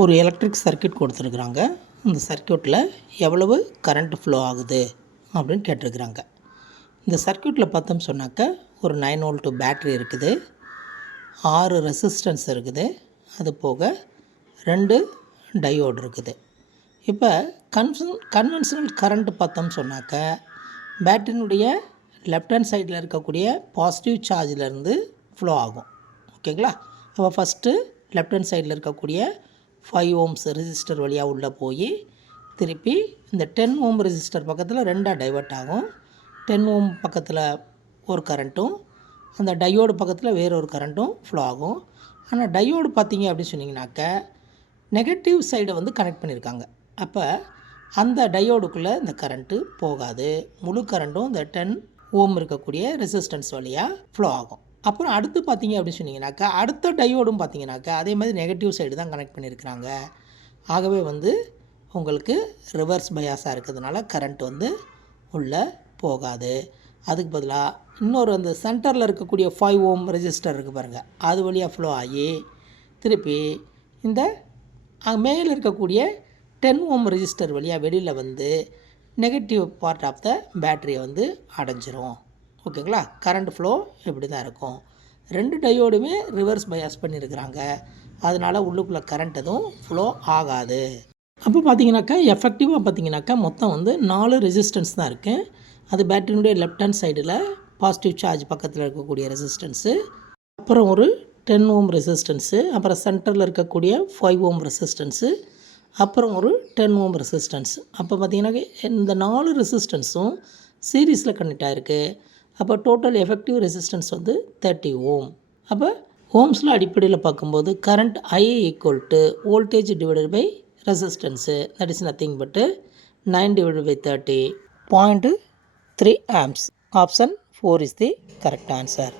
ஒரு electric circuit கொடுத்துருக்குறாங்க. இந்த சர்க்யூட்டில் எவ்வளவு கரண்ட் ஃப்ளோ ஆகுது அப்படின்னு கேட்டிருக்கிறாங்க. இந்த சர்க்யூட்டில் பார்த்தோம் சொன்னாக்க ஒரு 9 வோல்ட் பேட்ரி இருக்குது, 6 ரெசிஸ்டன்ஸ் இருக்குது, அது போக 2 டயோடு இருக்குது. இப்போ கன்வென்ஷனல் கரண்ட் பார்த்தோம் சொன்னாக்க பேட்டரியினுடைய லெஃப்ட் ஹேண்ட் சைடில் இருக்கக்கூடிய பாசிட்டிவ் சார்ஜிலேருந்து ஃப்ளோ ஆகும். ஓகேங்களா? அப்போ ஃபஸ்ட்டு லெஃப்ட் ஹேண்ட் சைடில் இருக்கக்கூடிய 5 ohms ரெசிஸ்டர் வழியாக உள்ளே போய் திருப்பி இந்த 10 ohm ரெசிஸ்டர் பக்கத்தில் 2 டைவர்ட் ஆகும். 10 ohm பக்கத்தில் ஒரு கரண்ட்டும் அந்த டயோடு பக்கத்தில் வேறொரு கரண்ட்டும் ஃப்ளோ ஆகும். ஆனால் டயோடு பார்த்தீங்க அப்படின்னு சொன்னிங்கனாக்க நெகட்டிவ் சைடை வந்து கனெக்ட் பண்ணியிருக்காங்க. அப்போ அந்த டயோடுக்குள்ளே இந்த கரண்ட்டு போகாது. முழு கரண்ட்டும் இந்த 10 ohm இருக்கக்கூடிய ரெசிஸ்டன்ஸ் வழியாக ஃப்ளோ ஆகும். அப்புறம் அடுத்து பார்த்தீங்க அப்படின்னு சொன்னிங்கனாக்கா அடுத்த டயோடும் பார்த்தீங்கன்னாக்கா அதே மாதிரி நெகட்டிவ் சைடு தான் கனெக்ட் பண்ணியிருக்கிறாங்க. ஆகவே வந்து உங்களுக்கு ரிவர்ஸ் பயாஸாக இருக்கிறதுனால கரண்ட் வந்து உள்ளே போகாது. அதுக்கு பதிலாக இன்னொரு அந்த சென்டரில் இருக்கக்கூடிய 5 ohm ரெசிஸ்டர் இருக்குது பாருங்கள், அது வழியாக ஃப்ளோ ஆகி திருப்பி இந்த மேலே இருக்கக்கூடிய 10 ohm ரெசிஸ்டர் வழியாக வெளியில் வந்து நெகட்டிவ் பார்ட் ஆஃப் த பேட்டரியை வந்து அடைஞ்சிரும். ஓகேங்களா? கரண்ட் ஃப்ளோ இப்படி தான் இருக்கும். 2 டயோடுமே ரிவர்ஸ் பயாஸ் பண்ணியிருக்கிறாங்க. அதனால் உள்ளுக்குள்ளே கரண்ட் எதுவும் ஃப்ளோ ஆகாது. அப்போ பார்த்தீங்கன்னாக்கா எஃபெக்டிவாக பார்த்தீங்கன்னாக்கா மொத்தம் வந்து 4 ரெசிஸ்டன்ஸ் தான் இருக்குது. அது பேட்டரியினுடைய லெஃப்ட் ஹேண்ட் சைடில் பாசிட்டிவ் சார்ஜ் பக்கத்தில் இருக்கக்கூடிய ரெசிஸ்டன்ஸு, அப்புறம் ஒரு 10 ohm ரெசிஸ்டன்ஸு, அப்புறம் சென்டரில் இருக்கக்கூடிய 5 ohm ரெசிஸ்டன்ஸு, அப்புறம் ஒரு 10 ohm ரெசிஸ்டன்ஸ். அப்போ பார்த்தீங்கன்னாக்கா இந்த 4 ரெசிஸ்டன்ஸும் சீரீஸில் கனெக்ட் ஆகிருக்கு. அப்போ டோட்டல் எஃபெக்டிவ் ரெசிஸ்டன்ஸ் வந்து 30 ohm. அப்போ ஓம்ஸில் அடிப்படையில் பார்க்கும்போது current I equal to voltage divided by resistance, that is nothing but 9 divided by 30, 0.3 amps. Option 4 is the correct answer.